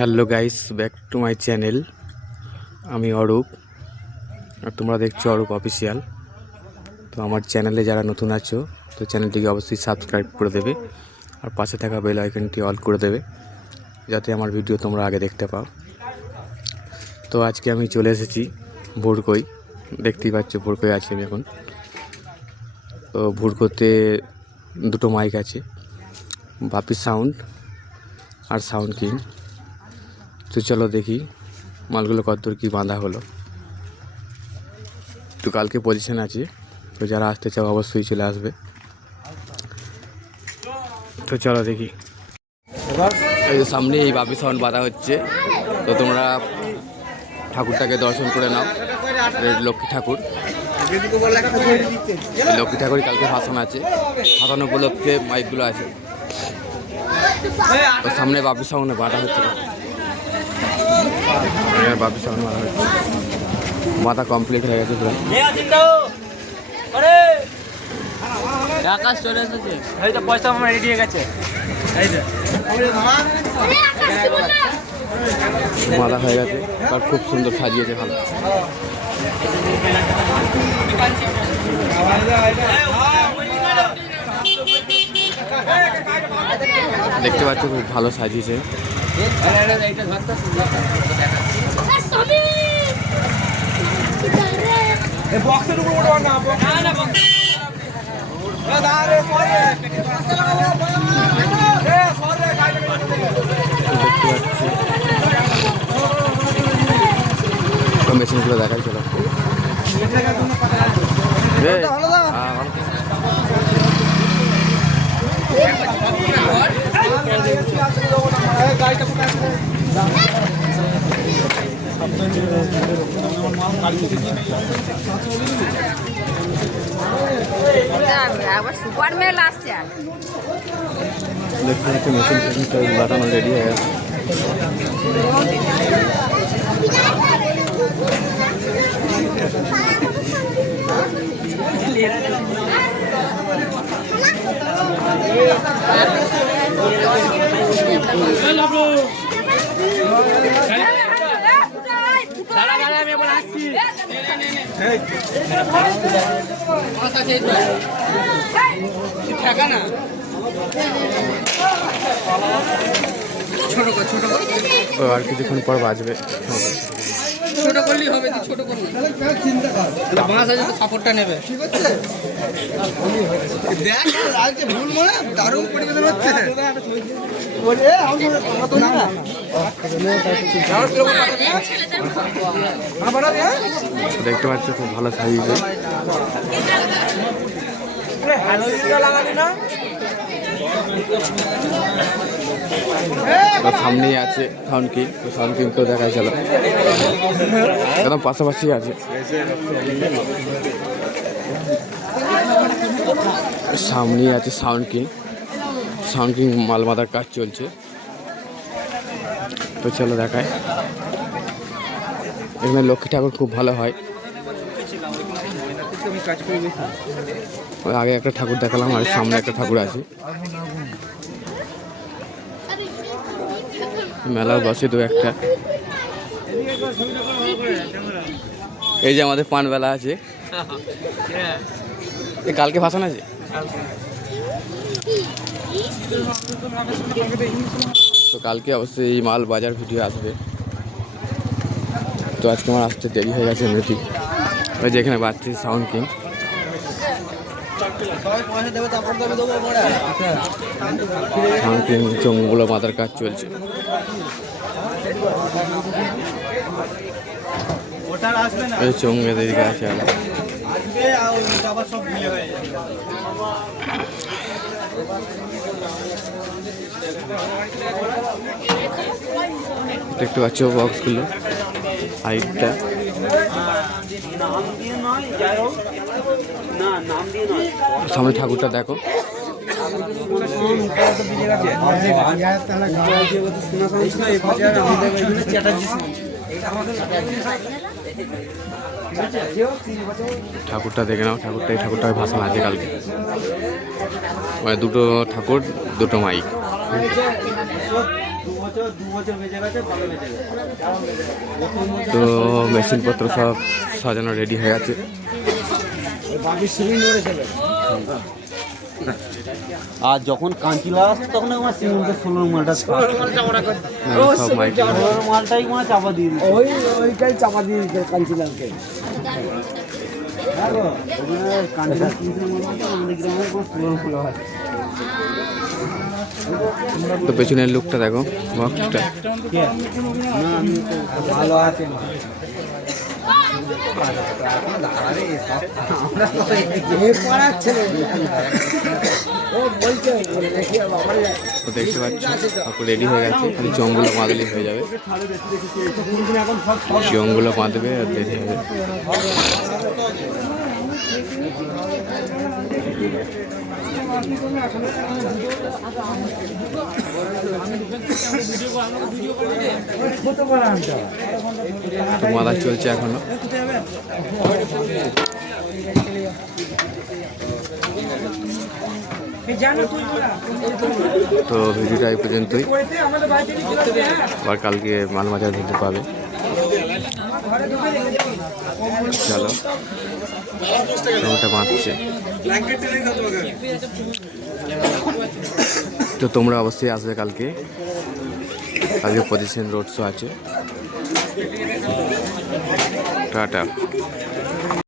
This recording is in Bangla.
Hello guys, back to my channel. আমি অরূপ আর তোমরা দেখছো অরূপ অফিসিয়াল। তো আমার চ্যানেলে যারা নতুন আছো তো চ্যানেলটিকে অবশ্যই সাবস্ক্রাইব করে দেবে আর পাশে থাকা বেল আইকনটি অল করে দেবে যাতে আমার ভিডিও তোমরা আগে দেখতে পাও। তো আজকে আমি চলে এসেছি ভুরকই। দেখতেই পাচ্ছ ভুরকই আছি আমি এখন। তো ভুরকোতে দুটো মাইক আছে, বাপি সাউন্ড আর সাউন্ড কিং। তো চলো দেখি মালগুলো কতদূর কী বাঁধা হলো। তো কালকে পজিশন আছে, তো যারা আসতে চাও অবশ্যই চলে আসবে। তো চলো দেখি। এই যে সামনে এই বাপি সাউন্ড বাঁধা হচ্ছে, তো তোমরা ঠাকুরটাকে দর্শন করে নাও। লক্ষ্মী ঠাকুর, লক্ষ্মী ঠাকুরই কালকে ভাসান আছে, ভাসান উপলক্ষে মাইকগুলো আছে। তো সামনে বাপি সাউন্ডে বাঁধা হচ্ছে, বাপি সাউন্ড বাঁধা হচ্ছে, বাঁধা কমপ্লিট হয়ে গেছে পুরো। আকাশ চলে এসেছে, এই তো পয়সা আমার রেডি হয়ে গেছে, এই যে বাঁধা হয়ে গেছে আর খুব সুন্দর সাজিয়েছে, ভালো দেখতে পাচ্ছ, খুব ভালো সাজিয়েছে। মেশিনগুলো দেখাই চলো। সুপার মেল আসছে, দেখতে পাচ্ছি মেশিন টেশিন সব বাটানো রেডি হয়ে গেছে। তো আর কিছুক্ষণ পর বাজবে। ছোট করলেই হবে, ছোট করলে বাঁশ আছে তো সাপোর্টটা নেবে। ঠিক আছে, দেখ আজকে ভুল মনে দারুণ পরিবেশন হচ্ছে। দেখতে পাচ্ছ খুব ভালো সাজিয়েছে। সামনেই আছে সাউন্ড কিং, তো সাউন্ড কিং তো দেখা চলো, একদম পাশাপাশি আছে। সামনেই আছে সাউন্ড কিং, সাউন্ড কিং মাল বাঁধার কাজ চলছে। তো চলো দেখায়, এখানে লক্ষ্মী ঠাকুর খুব ভালো হয়। আগে একটা ঠাকুর দেখালাম আর সামনে একটা ঠাকুর আছে। মেলাও বসে তো একটা, এই যে আমাদের পান বেলা আছে, কালকে ভাসান আছে। তো কালকে অবশ্যই এই মাল বাজার ভিডিও আসবে। তো আজকে আমার আসতে দেরি হয়ে গেছে এমনিতে, ওই যেখানে বাজছে সাউন্ড কিং। সাউন্ড কিং চোঙগুলো মাথার কাজ চলছে। এই চোঙ এদিকে আছে আর দেখতে পাচ্ছ বক্সগুলো, হাইটটা। সামনে ঠাকুরটা দেখো, ঠাকুরটা দেখে নাও। ঠাকুরটাকে ভাসান আছে কালকে, মানে দুটো ঠাকুর দুটো মাইক। তো মেশিনপত্র সব সাজানো রেডি হয়ে আছে। আর যখন কাঞ্চিলা আসছে তখন আমার সিমেন্টের 16 মালটা সব মাইক 16 মালটাই মানে চাপা দিয়ে দিচ্ছে। ওইটাই চাপা দিয়ে দিচ্ছে কাঞ্চিলালকে। কাঞ্চিলা কিনতে মনে হচ্ছে আমাদের গ্রামের কোনো 16 ফুলো হয়। তো পেছনের লুকটা দেখো, বক্সটা ভালো আছে তো দেখতে পাচ্ছি তারপর রেডি হয়ে গেছে, খালি জঙ্গুলো বাঁধলে হয়ে যাবে। জঙ্গুলো বাঁধবে আর দেরি হবে। তো মাথা চলছে এখনো। তো ভিডিওটা এই পর্যন্তই, আবার কালকে মাল মাঝার ধরতে পাবে। চলো, ওটা বাঁধছে। তো তোমরা অবশ্যই আসবে কালকে। কালকে পজিশন রোড শো আছে। টাটা।